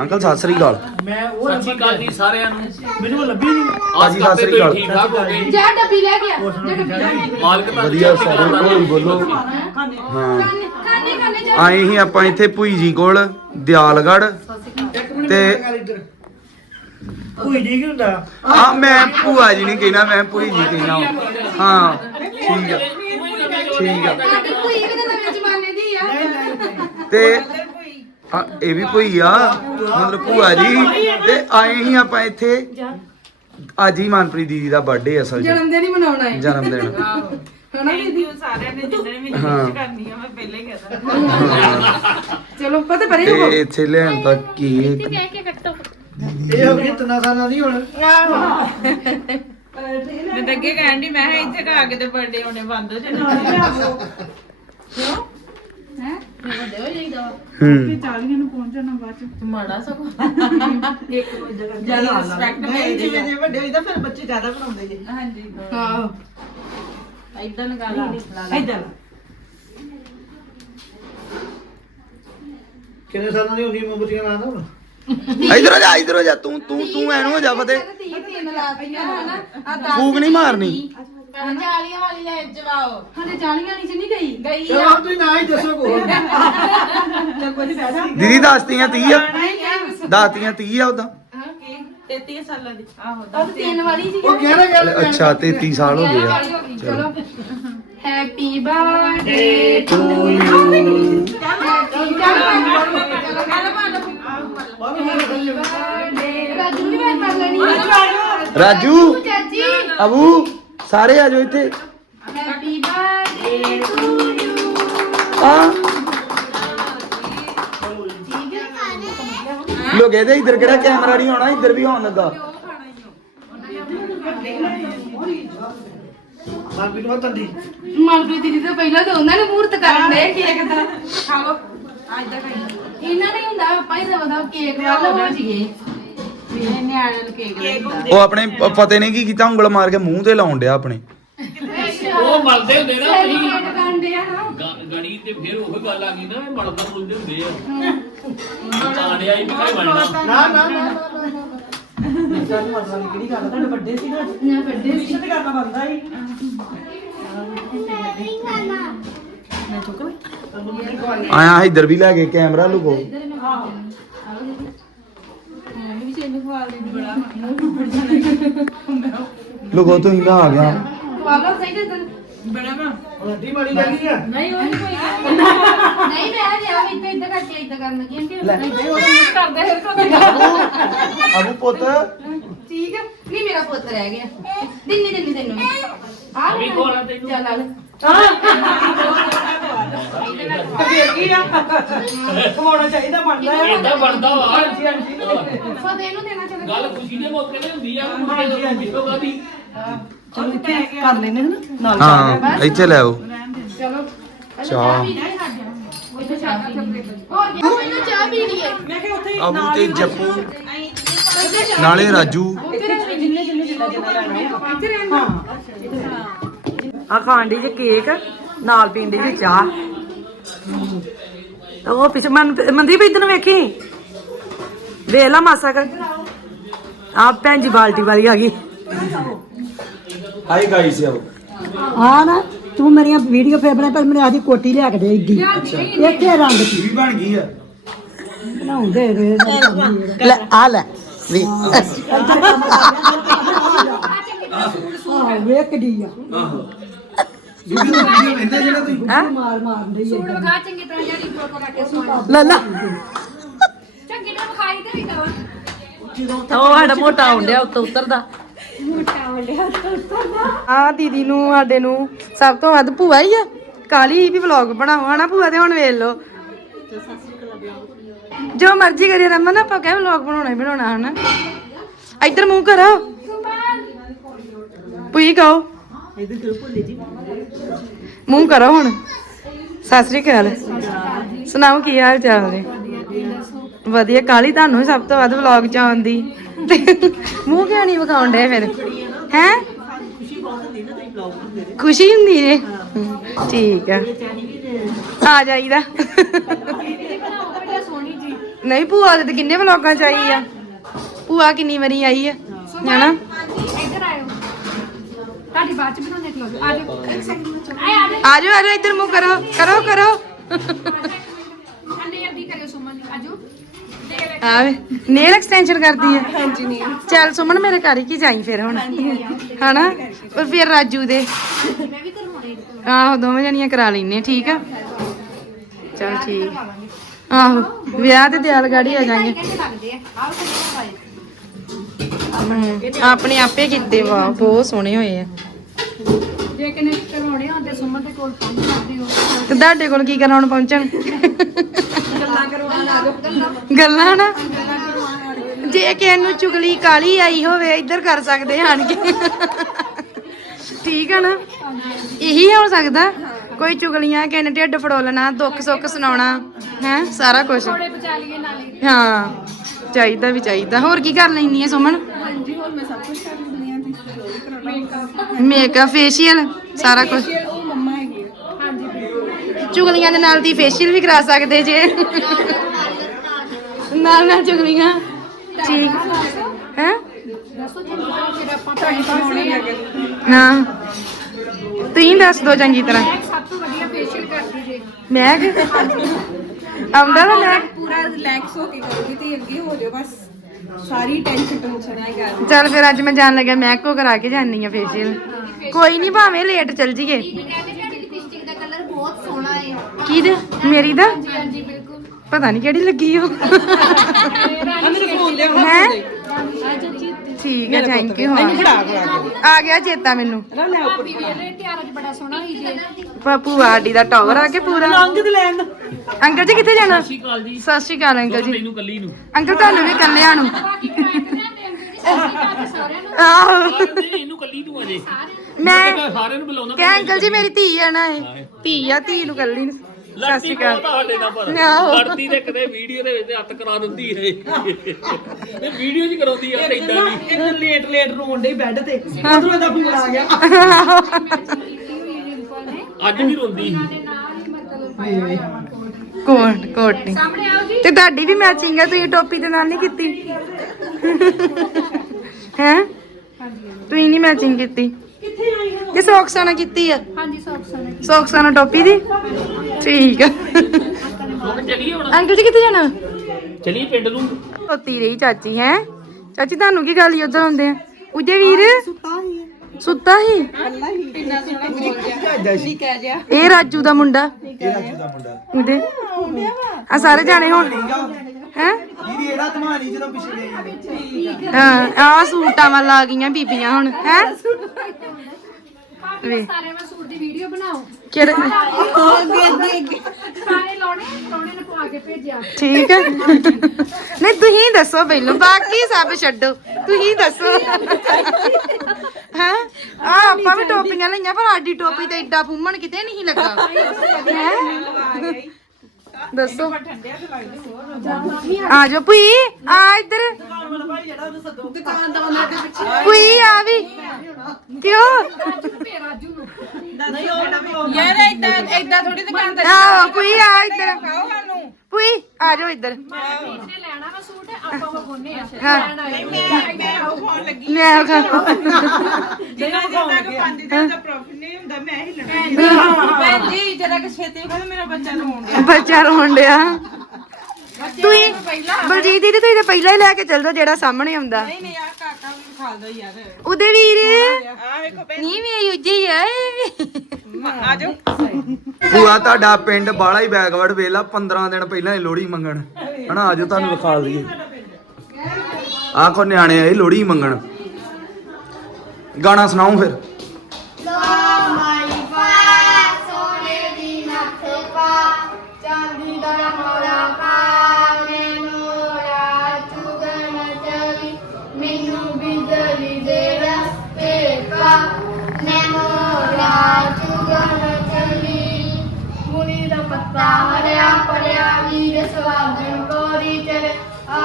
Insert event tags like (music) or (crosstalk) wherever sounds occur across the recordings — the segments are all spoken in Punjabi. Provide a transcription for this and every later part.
ਅੰਕਲ ਸਤਿ ਸ੍ਰੀ ਅਕਾਲ। ਮੈਂ ਉਹ ਸੱਚੀ ਗੱਲ ਜੀ ਸਾਰਿਆਂ ਨੂੰ। ਮੈਨੂੰ ਉਹ ਲੱਭੀ ਨਹੀਂ। ਭਾਜੀ, ਸਤਿ ਸ੍ਰੀ ਅਕਾਲ। ਠੀਕ ਠਾਕ ਹੋ ਗਏ। ਜਾ ਡੱਬੀ ਲੈ ਕੇ ਆ। ਜਾ ਡੱਬੀ ਲੈ ਕੇ ਮਾਲਕ ਤਾਂ ਵਧੀਆ ਸਾਰੇ ਕੋਈ ਬੋਲੋ। ਹਾਂ। ਖਾਣੇ ਖਾਣੇ ਖਾਣੇ ਜਾ। ਆਏ ਹੀ ਆਪਾਂ ਇੱਥੇ ਭੂਈ ਜੀ ਕੋਲ ਦਿਆਲਗੜ ਤੇ- ਕੋਈ ਨਹੀਂ ਹੁੰਦਾ? ਆ ਮੈਂ ਭੂਆ ਜੀ ਨਹੀਂ ਕਹਿਣਾ ਮੈਂ ਭੂਈ ਜੀ ਕਹਿਣਾ। ਹਾਂ ਠੀਕ ਆ। ਠੀਕ ਆ। ਸਾਡੀ ਕੋਈ ਵੀ ਤਾਂ ਨਵੇਂ ਜ਼ਮਾਨੇ ਦੀ ਆ। ਤੇ ਆ ਇਹ ਵੀ ਭੂਈ ਆ ਮਤਲਬ ਭੂਆ ਜੀ ਤੇ ਆਏ ਹੀ ਆਪਾਂ ਇੱਥੇ। ਅੱਜ ਹੀ ਮਨਪ੍ਰੀਤ ਦੀਦੀ ਦਾ ਬਰਥਡੇ ਅਸਲ 'ਚ। ਜਨਮ ਦਿਨ ਹੀ ਮਨਾਉਣਾ ਹੈ। ਜਨਮ ਦਿਨ। ਹਨਾ ਦੀਦੀ? ਸਾਰਿਆਂ ਨੇ ਜਿੰਨੇ ਵੀ ਹਾਂ। ਵਿਸ਼ ਕਰਨੀ ਆ ਮੈਂ ਪਹਿਲੇ ਹੀ ਕਹਦਾ ਚਲੋ ਪਤਾ ਪਰੇ ਹੋ ਤੇ ਇੱਥੇ ਲਿਆਂਦਾ ਤਾਂ ਕੇਕ। ਇਹ ਹੋ ਗਈ ਤਨਾ ਸਾਲਾਂ ਦੀ ਹੁਣ। ਮੈਂ ਤਾਂ ਅੱਗੇ ਕਹਿਣ ਦੀ ਮੈਂ ਕਿਹਾ ਇੱਥੇ ਕਾ ਕੇ ਤੇ ਬਰਥਡੇ ਹੋਣੇ ਬੰਦ ਹੋ ਜਾਣੇ। ਹੈ? ਵੱਡੇ ਹੋ। ਜਾਈਦਾ ਵਾ। ਹੂੰ 40 ਨੂੰ ਪਹੁੰਚ ਜਾਣਾ ਬਾਅਦ ਚ। ਮਾੜਾ ਸਗੋਂ। ਇੱਕ ਜ਼ਿਆਦਾ ਰਿਸਪੈਕਟ ਮਿਲਦੀ ਜਿਵੇਂ ਜਿਵੇਂ ਵੱਡੇ ਹੋਈਦਾ ਫਿਰ ਬੱਚੇ ਜ਼ਿਆਦਾ ਬਣਾਉਂਦੇ ਜੀ। ਹਾਂਜੀ। ਹਾਂ। ਇਦਾਂ ਲਗਾ ਇਦਾਂ ਕਿੰਨੇ ਸਾਲਾਂ ਦੀ ਹੁੰਦੀ ਮੋਮਬਤੀਆਂ ਲਾ ਦੋ ਇਧਰ ਆ ਜਾ ਇਧਰ ਆ ਜਾ। ਤੂੰ ਤੂੰ ਤੂੰ ਐਨੂੰ ਹੋ ਜਾ ਫਤੇ ਫੂਕ ਨਹੀਂ ਮਾਰਨੀ। ਜਾਲੀਆਂ ਵਾਲੀ ਲੈ ਜਵਾਓ ਹਲੇ ਜਾਲੀਆਂ ਵਾਲੀ ਚ ਨਹੀਂ ਗਈ ਗਈ ਚਲੋ ਹੁਣ ਤੁਸੀਂ ਨਾ ਹੀ ਦੱਸੋ ਕੋ ਦੀਦੀ ਦੱਸਤੀਆਂ 30 ਆ ਦੱਸਤੀਆਂ 30 ਆ ਉਦਾਂ 33 ਸਾਲਾਂ ਦੀ ਆਹੋ ਉਹ ਤਿੰਨ ਵਾਲੀ ਸੀ ਉਹ ਕਹਿ ਰਿਹਾ ਗੱਲ ਅੱਛਾ 33 ਸਾਲ ਹੋ ਗਏ ਆ ਚਲੋ happy birthday to you Raju ਨੇ ਮੈਂ ਕਰ ਲੈਣੀ ਰਾਜੂ ਚਾਚੀ ਅਬੂ ਸਾਰੇ ਆ ਜਾਓ ਇੱਥੇ। ਹੈਪੀ ਬਰਥਡੇ ਟੂ ਯੂ ਆ ਲੋਕ ਇਹਦੇ ਇੱਧਰ ਕਿਹੜਾ ਕੈਮਰਾ ਨਹੀਂ ਆਉਣਾ ਇੱਧਰ ਵੀ ਆਉਣ ਲੱਗਾ। ਮਨਪ੍ਰੀਤ ਨੂੰ ਤੰਦੀ। ਮਨਪ੍ਰੀਤ ਦੀਦੀ ਤਾਂ ਪਹਿਲਾਂ ਤਾਂ ਉਹਨਾਂ ਨੇ ਮੂਰਤ ਕਰਨ ਦੇ ਕੇਕ ਦਾ। ਖਾ ਲੋ ਅੱਜ ਦਾ ਖਾਈ ਇਹਨਾਂ ਨੇ ਹੁੰਦਾ ਹੀ ਦਵਾ ਕੇਕ ਵੱਲ ਹੋ ਜੀਏ ਇਹ ਨਿਆਣਿਆਂ ਨੂੰ ਕੇਕ ਲੈਂਦਾ। ਉਹ ਆਪਣੇ ਪ- ਫਤਿਹ ਨੇ ਕੀ ਕੀਤਾ? ਉਂਗਲ ਮਾਰ ਕੇ ਮੂੰਹ ਤੇ ਲਾਉਣ ਡਿਆ ਆਪਣੇ। ਉਹ ਮਲਦੇ ਹੁੰਦੇ ਨਾ ਤੁਸੀਂ। ਗ- ਗੜੀ ਤੇ ਫਿਰ ਉਹ ਗੱਲ ਆ ਗਈ ਨਾ ਇਹ ਮਲਦਾ ਮੁਲਦੇ ਹੁੰਦੇ ਆ। ਚਾੜਿਆ ਹੀ ਵੀ ਬਣਨਾ ਨਾ ਨਾ ਨਾ ਚੱਲ ਮਤਲਬ ਨਹੀਂ ਕਿਹੜੀ ਗੱਲ ਤੁਹਾਡੇ ਵੱਡੇ ਸੀ ਨਾ? ਨਾ ਵੱਡੇ ਸੀ। ਤੇ ਕਰਨਾ ਬੰਦਾ ਹੀ। ਆਇਆ ਇੱਧਰ ਵੀ ਲੈ ਕੇ ਕੈਮਰਾ ਲੁਕੋ। ਲੁਕੋ ਤੂੰ ਇੰਨਾ ਆ ਗਿਆ। ਵਾਲਾ ਸਹੀ ਤੇ ਦਿਨ ਵੱਡੀ ਮਾੜੀ ਲੱਗੀ ਆ। ਨਹੀਂ ਉਹ ਨਹੀਂ ਕੋਈ ਨਹੀਂ ਮੈਂ ਲਿਆ ਵੀ ਇੱਥੇ ਇੱਦਾਂ ਕਰਕੇ ਇੱਦਾਂ ਕਰਨ ਲੱਗੀ ਕਿ ਨਹੀਂ ਉਹ ਮਿਸ ਕਰਦੇ ਫਿਰ ਕੋ ਅਬੂ ਪੁੱਤ। ਠੀਕ ਹੈ ਨਹੀਂ ਮੇਰਾ ਪੁੱਤ ਰਹਿ ਗਿਆ। ਦਿੰਨੀ ਦਿੰਨੀ ਤੈਨੂੰ। ਆ ਵੀ ਖਵਾਉਣਾ ਤੈਨੂੰ। ਚੱਲ ਆ ਲੈ। ਫੇਰ ਕੀ ਆ? ਖਵਾਉਣਾ ਚਾਹੀਦਾ ਬਣਦਾ ਏਦਾਂ ਬਣਦਾ ਵਾ। ਫਤਿਹ ਨੂੰ ਦੇਣਾ ਚੱਲ ਗੱਲ ਖੁਸ਼ੀ ਦੇ ਮੌਕੇ ਤੇ ਹੁੰਦੀ ਆ ਮੁੰਡੇ ਦਾ ਮਿੱਠੋ ਦੀ ਕਰ ਲੈਨੇ ਨਾ ਹਾਂ ਇੱਥੇ ਲੈ ਆਓ। ਚਲੋ। ਚਾਹ। ਤਾਂ ਹੋਰ ਇਹਨੂੰ ਚਾਹ ਪੀ ਲਈਏ। ਮੈਂ ਕਿ ਉੱਥੇ ਅਬੂ ਤੇ ਜੱਪੂ। ਨਾਲੇ ਰਾਜੂ। ਜਿੰਨੇ ਜਿੰਨੇ ਜਿੰਨੇ ਇੱਥੇ ਰਹਿਣਾ ਆ ਖਾਂਡੀ ਚ ਕੇਕ ਨਾਲ ਪੀਂਦੀ ਜੀ ਚਾਹ। ਤੇ ਉਹ ਪਿਛ ਮਨ ਮਨਦੀਪ ਇਧਰ ਨੂੰ ਵੇਖੀ। ਵੇਖ ਲਾ ਮਾਸਾ ਕਰ। ਆ ਭੈਣ ਜੀ ਬਾਲਟੀ ਵਾਲੀ ਆ ਗਈ। ਹਾਈ ਗਾਈਸ ਆਓ ਆ ਨਾ ਤੂੰ ਮੇਰੀਆਂ ਵੀਡੀਓ ਫੇਰ ਬਣਾ ਪਰ ਮੈਨੂੰ ਆਦੀ ਕੋਟੀ ਲਿਆ ਕੇ ਦੇ ਇੱਡੀ ਇੱਥੇ ਰੰਗ ਦੀ ਵੀ ਬਣ ਗਈ ਆ। ਬਣਾਉਂਦੇ ਰੇ ਲੈ ਆ ਲੈ ਵੀ। ਆ ਵੇਖਦੀ ਆ। ਆਹੋ। ਵੀਡੀਓ ਵੀਡੀਓ ਲੈਂਦੇ ਜਿਹੜਾ ਤੁਸੀਂ ਮਾਰ ਮਾਰ ਰਹੀ ਸੂਟ ਵਿਖਾ ਚੰਗੀ ਤਰ੍ਹਾਂ ਜਿਹੜੀ ਫੋਟੋ ਕਰਕੇ ਸੋਣਾ ਲੈ ਲੈ। ਚੰਗੀ ਤਰ੍ਹਾਂ ਵਿਖਾਈ ਤੇ ਵੀ। ਦਵਾ ਉਹ ਸਾਡਾ ਮੋਟਾ ਹੁੰਦਿਆ ਉੱਤੇ ਉਤਰਦਾ। ਆ ਦੀਦੀ ਨੂੰ ਸਾਡੇ ਨੂੰ ਸਭ ਤੋਂ ਵੱਧ ਭੂਆ ਹੀ ਆ। ਕਾਲੀ ਵੀ ਵਲੌਗ ਬਣਾਓ ਹਨਾ ਭੂਆ ਤੇ ਹੁਣ ਵੇਖ ਲਓ। ਜੋ ਮਰਜ਼ੀ ਕਰੀ ਰਮਨ ਆਪਾਂ ਕਹਿ ਵਲੌਗ ਬਣਾਉਣਾ ਹੀ ਬਣਾਉਣਾ ਹਨਾ। ਇੱਧਰ ਮੂੰਹ ਕਰੋ। ਪੂਈ ਕਹੋ। ਮੂੰਹ ਕਰੋ ਹੁਣ। ਸਤਿ ਸ੍ਰੀ ਅਕਾਲ। ਸੁਣਾਓ ਕੀ ਹਾਲ ਚਾਲ ਨੇ? ਵਧੀਆ ਕਾਲੀ ਤੁਹਾਨੂੰ ਸਭ ਤੋਂ ਵੱਧ ਵਲੌਗ ਚ ਆਉਂਦੀ ਮੂੰਹ ਕਿਉਂ ਨਹੀਂ ਵਿਖਾਉਣ ਡੇ ਫਿਰ? ਹੈ? ਖੁਸ਼ੀ ਹੁੰਦੀ ਏ ਠੀਕ ਆ। ਆ ਜਾਈਦਾ। ਨਹੀਂ ਭੂਆ ਦੇ ਤੇ ਕਿੰਨੇ ਵਲੋਗਾਂ ਚ ਆਈ ਆ? ਭੂਆ ਕਿੰਨੀ ਵਾਰੀ ਆਈ ਆ? ਹੈਨਾ? ਤੁਹਾਡੀ ਬਾਅਦ ਚ ਬਣਾਉਣੇ ਕਲੋਜ਼ ਆ ਜਾਓ। ਇੱਕ ਸੈਕਿੰਡ ਆਏ ਆ ਜਾਓ। ਆਜੋ ਆਜੋ ਇੱਧਰ ਮੂੰਹ ਕਰੋ ਕਰੋ ਕਰੋ। ਅੰਨੇ ਅੱਡੀ ਕਰਿਓ ਸੁਮਨ ਆ ਜਾਓ। ਦੇਖ ਲੈ ਆਵੇ ਨੇਲ ਐਕਸਟੈਂਸ਼ਨ ਕਰਦੀ ਆ। ਹਾਂਜੀ ਨਹੀਂ ਚੱਲ ਸੁਮਨ ਮੇਰੇ ਘਰ ਹੀ ਕੀ ਜਾਈ ਫਿਰ ਹੁਣ? ਹਨਾ? ਔਰ ਫਿਰ ਰਾਜੂ ਦੇ। ਮੈਂ ਵੀ ਕਰਵਾਉਣੇ ਆਹੋ ਦੋਵੇਂ ਜਣੀਆਂ ਕਰਾ ਲੈਨੇ ਠੀਕ ਆ? ਚਲ ਠੀਕ। ਆਹੋ ਵਿਆਹ ਤੇ ਦਿਆਲ ਗਾੜੀ ਆ ਜਾਾਂਗੇ ਘੰਟੇ ਲੱਗਦੇ ਆ। ਆਹ ਕਿੰਨੇ ਪਾਏ ਹਮ, ਆਪਣੇ ਆਪੇ ਕੀਤੇ ਵਾ ਬਹੁਤ ਸੋਹਣੇ ਹੋਏ ਆ। ਜੇ ਕਿਨੇ ਕਰਵਾਉਣੇ ਸੁਮਨ ਦੇ ਕੋਲ ਪਹੁੰਚ ਸਕਦੇ ਹੋ। ਤੇ ਤੁਹਾਡੇ ਕੋਲ ਕੀ ਕਰਨ ਹੁਣ ਪਹੁੰਚਣ? ਗੱਲਾਂ ਨਾ? ਜੇ ਕਿਸੇ ਨੂੰ ਚੁਗਲੀ ਕਾਲੀ ਆਈ ਹੋਵੇ ਇੱਧਰ ਕਰ ਸਕਦੇ ਆਣ ਕੇ। ਠੀਕ ਆ ਨਾ? ਇਹੀ ਹੋ ਸਕਦਾ। ਕੋਈ ਚੁਗਲੀਆਂ ਕਿਸੇ ਨੇ ਢਿੱਡ ਫੜੋਲਣਾ ਦੁੱਖ ਸੁੱਖ ਸੁਣਾਉਣਾ ਹੈ ਸਾਰਾ ਕੁਝ ਥੋੜੇ ਬਚਾ ਲਈਏ ਨਾਲੇ। ਹਾਂ ਚਾਹੀਦਾ ਵੀ ਚਾਹੀਦਾ। ਹੋਰ ਕੀ ਕਰ ਲੈਂਦੀ ਹੈ ਸੁਮਨ? ਹਾਂਜੀ ਹੋਰ ਮੈਂ ਸਭ ਕੁਝ ਕਰ ਲੈਂਦੀ ਆ ਤੇ ਜੋ ਵੀ ਕਰਾਉਣਾ ਮੇਕਅਪ ਫੇਸ਼ੀਅਲ ਸਾਰਾ ਕੁਝ ਉਹ ਮੰਮਾ ਹੈਗੀ ਆ। ਹਾਂਜੀ ਬਿਲਕੁਲ। ਚੁਗਲੀਆਂ ਦੇ ਨਾਲ ਦੀ ਫੇਸ਼ੀਅਲ ਵੀ ਕਰਾ ਸਕਦੇ ਜੇ। ਨਾਲ ਨਾਲ ਚੁਗਲੀਆਂ। ਠੀਕ। ਹੈ? ਦੱਸੋ ਜੀ ਫਿਰ ਆਪਾਂ ਟਾਈਮ ਪਾਉਣੇ ਆ। ਹਾਂ ਤੁਸੀਂ ਦੱਸ ਦੋ ਚੰਗੀ ਤਰ੍ਹਾਂ। ਮੈਂ ਸਭ ਤੋਂ ਵਧੀਆ ਫੇਸ਼ੀਅਲ ਕਰਦੀ ਜੇ। ਮੈਂ? ਕਿ ਆਉਂਦਾ ਨਾ ਮੈਂ? ਪੂਰਾ ਰਿਲੈਕਸ ਹੋ ਕੇ ਕਰੋਗੇ ਤੇ ਅੱਗੇ ਹੋ ਜਾਓ ਬਸ। ਸਾਰੀ ਟੈਨਸ਼ਨ ਟੈਨਸ਼ਨ ਨਹੀਂ ਕਰ ਚੱਲ ਫਿਰ ਅੱਜ ਮੈਂ ਜਾਣ ਲੱਗਿਆ ਮੈਂ ਕੋ ਕਰਾ ਕੇ ਜਾਨੀ ਆ ਫੇਸ਼ੀਅਲ ਕੋਈ ਨਹੀਂ ਭਾਵੇਂ ਲੇਟ ਚੱਲ ਜੀਏ ਕਹਿੰਦੇ ਤੁਹਾਡੀ ਲਿਪਸਟਿਕ ਦਾ ਕਲਰ ਬਹੁਤ ਸੋਹਣਾ ਹੈ ਕੀ ਦੇ ਮੇਰੀ ਦਾ? ਹਾਂਜੀ ਹਾਂਜੀ ਬਿਲਕੁਲ। ਪਤਾ ਨਹੀਂ ਕਿਹੜੀ ਲੱਗੀ ਉਹ। (laughs) ਫੋਨ ਦੇ ਹੈ? ਅੱਜ ਜੀ ਠੀਕ ਹੈ ਥੈਂਕ ਯੂ ਹਾਂ। ਫੜਾ ਕੇ ਆ ਗਿਆ ਚੇਤਾ ਮੈਨੂੰ। ਰਾ ਲੈ ਉੱਪਰ ਭਾਬੀ ਵੇਲੇ ਤਿਆਰ ਅੱਜ ਬੜਾ ਸੋਹਣਾ ਹੋਈ ਜੇ ਪਾਪੂ ਆਡੀ ਦਾ ਟਾਵਰ ਆ ਕੇ ਪੂਰਾ? ਲੰਘ ਤੇ ਲੈਣ। ਅੰਕਲ ਜੀ ਕਿੱਥੇ ਜਾਣਾ? ਸਤਿ ਸ਼੍ਰੀ ਅਕਾਲ ਜੀ। ਸਤਿ ਸ਼੍ਰੀ ਅਕਾਲ ਅੰਕਲ ਜੀ। ਮੈਨੂੰ ਕੱਲੀ ਨੂੰ। ਅੰਕਲ ਤੁਹਾਨੂੰ ਵੀ ਕੱਲਿਆਂ ਨੂੰ। ਬਾਕੀ ਅੰਕਲ ਜੀ ਸਾਰਿਆਂ ਨੂੰ ਆਹੋ। ਕਹਿੰਦੇ ਇਹਨੂੰ ਕੱਲੀ ਨੂੰ ਅਜੇ ਮੈਂ ਸਾਰਿਆਂ ਨੂੰ ਬੁਲਾਉਣਾ ਕਿਹਾ ਅੰਕਲ ਜੀ ਮੇਰੀ ਧੀ ਆ ਨਾ ਇਹ। ਧੀ ਆ ਧੀ ਨੂੰ ਕੱਲੀ ਨੂੰ। ਸਤਿ ਸ਼੍ਰੀ ਅਕਾਲ ਤੁਹਾਡੇ ਨਾਲ ਪਰ। ਆਹੋ। ਲੜਦੀ ਤੇ ਕਦੇ ਵੀਡੀਓ ਦੇ ਵਿੱਚ ਹੱਥ ਕਰਾ ਦਿੰਦੀ ਹੈ। ਇਹ ਵੀਡੀਓ 'ਚ ਕਰਾਉਂਦੀ ਆ ਤੇ ਇਦਾਂ ਨਹੀਂ ਇੱਕ ਲੇਟ ਲੇਟ ਰੋਣ ਡਈ ਬੈੱਡ ਤੇ। ਉਧਰੋਂ ਦਾ ਫੋਨ ਆ ਗਿਆ। ਅੱਜ ਵੀ ਰੋਂਦੀ ਸੀ। ਦੇ ਨਾਲ ਹੀ ਮਤਲਬ ਪਾਇਆ ਹੋਇਆ ਵਾ ਕੋਟ ਕੋਟ ਕੋਟ ਨਹੀਂ। ਸਾਹਮਣੇ ਆਓ ਜੀ। ਤੇ ਤੁਹਾਡੀ ਵੀ ਮੈਚਿੰਗ ਹੈ ਤੁਸੀਂ ਟੋਪੀ ਦੇ ਨਾਲ ਨਹੀਂ ਕੀਤੀ। ਹੈ? ਤੁਸੀਂ ਨਹੀਂ ਮੈਚਿੰਗ ਕੀਤੀ। ਇਹ ਸੌਕਸਾਂ ਨਾਲ ਕੀਤੀ ਆ। ਹਾਂਜੀ ਸੌਕਸਾਂ ਨੇ ਸੌਕਸਾਂ ਨਾਲ ਟੋਪੀ ਦੀ? ਠੀਕ ਆ। ਹੁਣ ਚੱਲੀਏ ਹੁਣ ਅੰਕਲ ਜੀ ਕਿੱਥੇ ਜਾਣਾ? ਚਲੀਏ ਪਿੰਡ ਨੂੰ। ਧੋਤੀ ਰਹੀ ਚਾਚੀ ਹੈ? ਚਾਚੀ ਤੁਹਾਨੂੰ ਕੀ ਗੱਲ ਈ ਉਧਰ ਆਉਂਦੇ ਆ? ਉਜੇ ਵੀਰ? ਸੁੱਤਾ ਹੀ ਇੰਨਾ ਸੋਹਣਾ ਬੋਲ ਗਿਆ ਨਹੀਂ ਕਹਿ ਜਾ ਇਹ ਰਾਜੂ ਦਾ ਮੁੰਡਾ। ਇਹ ਰਾਜੂ ਦਾ ਮੁੰਡਾ। ਉਹਦੇ। ਆ ਸਾਰੇ ਜਾਣੇ ਹੁਣ ਹੈ ਦੀਦੀ ਇਹਦਾ ਕਮਾਣੀ ਜਦੋਂ ਪਿਛਲੇ ਗਏ ਹਾਂ। ਆ ਸੂਟਾਂ ਵੱਲ ਆ ਗਈਆਂ ਬੀਬੀਆਂ ਹੁਣ ਹੈ? ਸਾਰੇ ਮੈਂ ਸੂਟ ਦੀ ਵੀਡੀਓ ਬਣਾਓ। ਕਿਹੜੇ? ਸਾਰੇ ਲਾਉਣੇ ਲਾਉਣੇ ਨੇ ਪਵਾ ਕੇ ਭੇਜਿਆ। ਠੀਕ ਹੈ। ਨਹੀਂ ਤੁਸੀਂ ਦੱਸੋ ਪਹਿਲਾਂ ਬਾਕੀ ਸਭ ਛੱਡੋ। ਤੁਸੀਂ ਦੱਸੋ। ਹਾਂ? ਆ ਆਪਾਂ ਵੀ ਟੋਪੀਆਂ ਲਈਆਂ ਪਰ ਸਾਡੀ ਟੋਪੀ ਤੇ ਏਡਾ ਫੁੰਮਣ ਕਿਤੇ ਨਹੀਂ ਲੱਗਾ। ਹੈਂ? ਦੱਸੋ। ਆ ਜਾਓ ਭੂਈ ਆ ਇੱਧਰ। ਭੂਈ ਆ ਵੀ। ਕਿਉਂ? ਤੇ ਰਾਜੂ ਨੂੰ। ਯਾਰ ਥੋੜੀ ਦੁਕਾਨ ਤੇ ਆ ਭੂਈ ਆ ਇੱਧਰ। ਖਾਓ ਸਾਨੂੰ। ਭੂਈ ਆ ਜਾਓ ਇੱਧਰ। ਨੇ ਲੈਣਾ ਵਾ ਸੂਟ ਆਪਾਂ ਉਹ ਬੋਨੇ ਆ। ਹਾਂ। ਲੈਣ ਆਏ ਮੈਂ ਮੈਂ ਉਹ ਖਾਣ ਲੱਗੀ। ਮੈਂ ਖਾ ਜਿੰਨਾ ਜਿੰਨਾ ਕੋ ਪੰਜ ਦਿਨ ਦਾ ਪ੍ਰੋਫਿਟ ਨਹੀਂ ਹੁੰਦਾ ਮੈਂ ਹੀ ਲੜਾਂ ਭੈਣ ਜੀ ਜਰਾ ਕਿ ਛੇਤੀ ਕਹਿੰਦਾ ਮੇਰਾ ਬੱਚਾ ਰੋਣ ਡਿਆ। ਬੱਚਾ ਰੋਣ ਡਿਆ। ਤੁਸੀਂ ਬਲਜੀਤ ਦੀਦੀ ਤੁਸੀਂ ਤਾਂ ਪਹਿਲਾਂ ਹੀ ਲੈ ਕੇ ਚੱਲ ਜਾਓ ਜਿਹੜਾ ਸਾਹਮਣੇ ਆਉਂਦਾ। ਨਹੀਂ ਨਹੀਂ ਆ ਕਾਕਾ ਵੀ ਖਾ ਦੋ ਯਾਰ। ਉਹਦੇ ਵੀਰ। ਆ ਵੇਖੋ ਨਹੀਂ ਵੀ ਉੱਜੀ ਆ ਆ ਜਾਓ। ਭੂਆ, ਤੁਹਾਡਾ ਪਿੰਡ ਬਾਲਾ ਹੀ ਬੈਕਵਰਡ, ਵੇਲਾ 15 ਦਿਨ ਪਹਿਲਾਂ ਹੀ ਲੋਹੜੀ ਮੰਗਣ। ਹਨਾ ਆਜੋ ਤੁਹਾਨੂੰ ਵਿਖਾ ਦਈਏ। ਆਹ ਕੋ ਨਿਆਣੇ ਆਏ, ਲੋਹੜੀ ਮੰਗਣ। ਗਾਣਾ ਸੁਣਾਓ ਫਿਰ। ਵੀਰ ਕੋਰੀ ਚਲੇ ਆ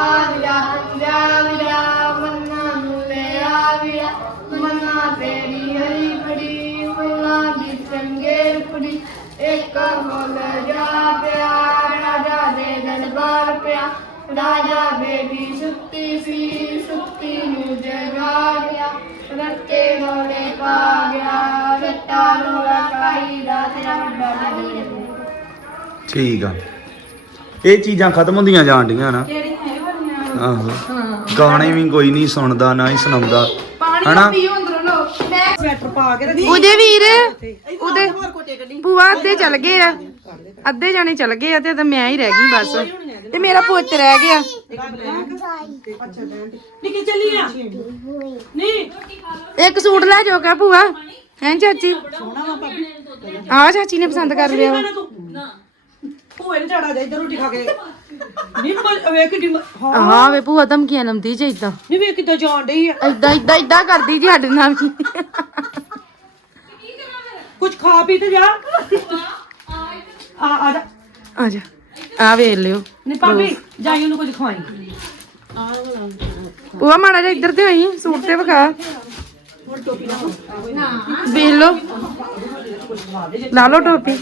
ਵਿਰਾ ਮੰਨਾ ਨੂੰ ਲੈ ਮੰਨਾ ਤੇਰੀ ਹਰੀ ਬੜੀ ਫੁੱਲਾਂ ਦੀ ਚੰਗੇਰ ਕੁੜੀ ਇੱਕ ਮੁੱਲ ਜਾ ਪਿਆ ਰਾਜਾ ਦੇ ਦਰਬਾਰ ਪਿਆ ਰਾਜਾ ਬੇਬੀ ਸੁੱਤੀ ਸੀ ਸੁੱਤੀ ਨੂੰ ਜਗਾਇਆ ਰੱਤੇ ਰੋਲੇ ਪਾ ਗਿਆ ਰੱਤਾ ਰੋਲਾ ਕਾਈ ਦਾ ਤੇਰਾ ਵੱਡਾ ਠੀਕ ਆ। ਇਹ ਚੀਜ਼ਾਂ ਖਤਮ ਹੁੰਦੀਆਂ ਜਾਣ ਡੀਆਂ ਨਾ। ਆਹੋ। ਗਾਣੇ ਵੀ ਕੋਈ ਨਹੀਂ ਸੁਣਦਾ ਨਾ ਹੀ ਸੁਣਾਉਂਦਾ। ਹਨਾ? ਸਵੈਟਰ ਪਾ ਕੇ ਰੱਖੀ। ਉਹਦੇ ਵੀਰ ਉਹਦੇ ਭੂਆ ਅੱਧੇ ਚਲ ਗਏ ਆ। ਅੱਧੇ ਜਾਣੇ ਚਲ ਗਏ ਆ ਤੇ ਤਾਂ ਮੈਂ ਹੀ ਰਹਿ ਗਈ ਬਸ। ਤੇ ਮੇਰਾ ਪੁੱਤ ਰਹਿ ਗਿਆ। ਨਿੱਕੀ ਚੱਲੀ ਆ। ਨਹੀਂ। ਇੱਕ ਸੂਟ ਲੈ ਜਾਓ ਕਾ ਭੂਆ। ਹੈਂ ਚਾਚੀ? ਆ ਚਾਚੀ ਨੇ ਪਸੰਦ ਕਰ ਲਿਆ ਵਾ। ਭੂਏ ਨੇ ਝਾੜਾ ਜਾ ਇੱਧਰ ਰੋਟੀ ਖਾ ਕੇ। ਨਹੀਂ ਮ- ਵੇਖ ਕਿੱਡੀ ਮ- ਹਾਂ। ਆਹ ਵੇ ਭੂਆ ਧਮਕੀਆਂ ਲੰਦੀ ਜੇ ਇਦਾਂ ਨਹੀਂ ਵੇਖ ਕਿੱਦਾਂ ਜਾਣ ਡਈ ਆ। ਇਦਾਂ ਇਦਾਂ ਇਦਾਂ ਕਰਦੀ ਜੀ ਸਾਡੇ ਨਾਲ ਵੀ। ਕੁਝ ਖਾ ਪੀ ਤੇ ਜਾ। ਆ ਆ ਜਾ। ਆ ਜਾ। ਆ ਵੇਖ ਲਿਓ। ਨਹੀਂ ਭਾਬੀ ਜਾਈ ਉਹਨੂੰ ਕੁਝ ਖਵਾਈ। ਭੂਆ ਮਾੜਾ ਜਿਹਾ ਇੱਧਰ ਤੇ ਹੋਈ ਸੂਟ ਤੇ ਵਿਖਾ। ਵੇਖ ਲਓ। ਲਾ ਲਓ ਟੋਪੀ।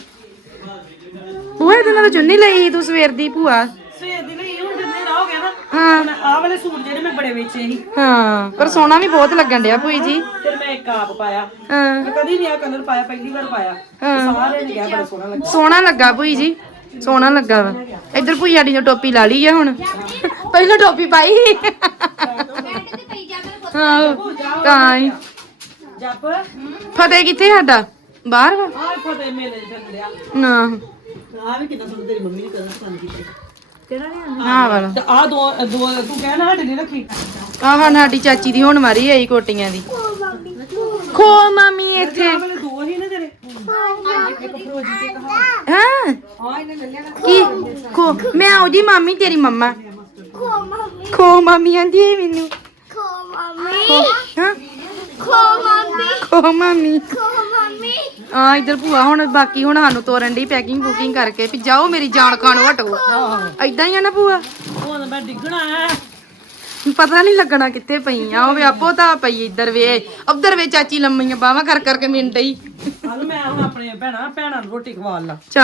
ਭੂਆ ਇਹਦੇ ਨਾਲ ਚੁੰਨੀ ਲਈ ਤੂੰ ਸਵੇਰ ਦੀ ਭੂਆ। ਸਵੇਰ ਦੀ ਲਈ ਹੁਣ ਜਿੰਨੇ ਹੋ ਗਿਆ ਨਾ ਹਾਂ। ਹੁਣ ਆਹ ਵਾਲੇ ਸੂਟ ਜਿਹੜੇ ਮੈਂ ਬੜੇ ਵੇਚੇ ਸੀ। ਹਾਂ ਪਰ ਸੋਨਾ ਵੀ ਬਹੁਤ ਲੱਗਣ ਡਿਆ ਭੂਈ ਜੀ। ਫਿਰ ਮੈਂ ਇੱਕ ਆਪ ਪਾਇਆ। ਹਾਂ। ਮੈਂ ਕਦੀ ਨਹੀਂ ਆ ਕਲਰ ਪਾਇਆ ਪਹਿਲੀ ਵਾਰ ਪਾਇਆ। ਹਾਂ। ਸਾਰਿਆਂ ਨੇ ਕਿਹਾ ਬੜਾ ਸੋਹਣਾ ਲੱਗਾ ਸੋਹਣਾ ਲੱਗਾ ਭੂਈ ਜੀ ਸੋਹਣਾ ਲੱਗਾ ਵਾ। ਇੱਧਰ ਭੂਈ ਸਾਡੀ ਨੇ ਟੋਪੀ ਲਾ ਲਈ ਆ ਹੁਣ। ਪਹਿਲਾਂ ਟੋਪੀ ਪਾਈ ਸੀ। ਹਾਂ ਤਾਂ ਹੀ। ਜੱਪ। ਫਤਿਹ ਕਿੱਥੇ ਸਾਡਾ? ਬਾਹਰ ਵਾ? ਆਹ ਮੇਲੇ ਚੱਲ ਰਿਹਾ। ਨਾ। ਆ ਵੀ ਕਿੰਨਾ ਸੋਹਣਾ ਤੇਰੀ ਮੰਮੀ ਨੇ ਕਲਰ ਪਸੰਦ ਕੀਤੇ? ਹਾਂ ਵਾਲਾ। ਤੇ ਆ ਦੋ ਦੋ ਤੂੰ ਕਹਿ ਨਾ ਸਾਡੇ ਨਹੀਂ ਰੱਖੀ। ਆਹ ਸਾਡੀ ਚਾਚੀ ਦੀ ਹੁਣ ਮਾਰੀ ਆਈ ਕੋਟੀਆਂ ਦੀ। ਖੋ ਮਾਮੀ ਇੱਥੇ। ਆਹ ਵਾਲੇ ਦੋ ਹੀ ਨੇ ਤੇਰੇ। ਹਾਂ? ਕੀ? ਖੋ। ਮੈਂ ਆਉ ਜੀ ਮਾਮੀ ਤੇਰੀ ਮੰਮਾ। ਖੋ ਮੰਮੀ। ਖੋ ਮਾਮੀ ਆਂਦੀ ਹੈ ਮੈਨੂੰ। ਖੋ ਮੰਮੀ। ਹਾਂ? ਖੋ ਮੰਮੀ। ਖੋ ਮਾਮੀ। ਖੋ ਮੰਮੀ ਆ ਇੱਧਰ ਭੂਆ ਹੁਣ ਬਾਕੀ ਹੁਣ ਸਾਨੂੰ ਤੋਰਨ ਦੀ ਪੈਕਿੰਗ ਬੁਕਿੰਗ ਕਰਕੇ ਵੀ ਜਾਓ ਮੇਰੀ ਜਾਨ ਖਾਣੋ ਹਟੋ ਐਦਾਂ ਹੀ ਆ ਨਾ ਭੂਆ? ਹੁਣ ਮੈਂ ਡਿੱਗਣਾ ਹੈ। ਪਤਾ ਨਹੀਂ ਲੱਗਣਾ ਕਿੱਥੇ ਪਈ ਆ ਉਹ ਵੇ ਆਪੋ ਤਾਂ ਪਈ ਇੱਧਰ ਵੇ ਉਧਰ ਵੇ ਚਾਚੀ ਲੰਮੀਆਂ ਬਾਹਾਂ ਕਰ ਕਰਕੇ ਮਿੰਟ ਹੀ। ਮੈਂ ਹੁਣ ਆਪਣੇ ਭੈਣਾ ਭੈਣਾਂ ਨੂੰ ਰੋਟੀ ਖਵਾ ਲਾ। ਚੱਲ।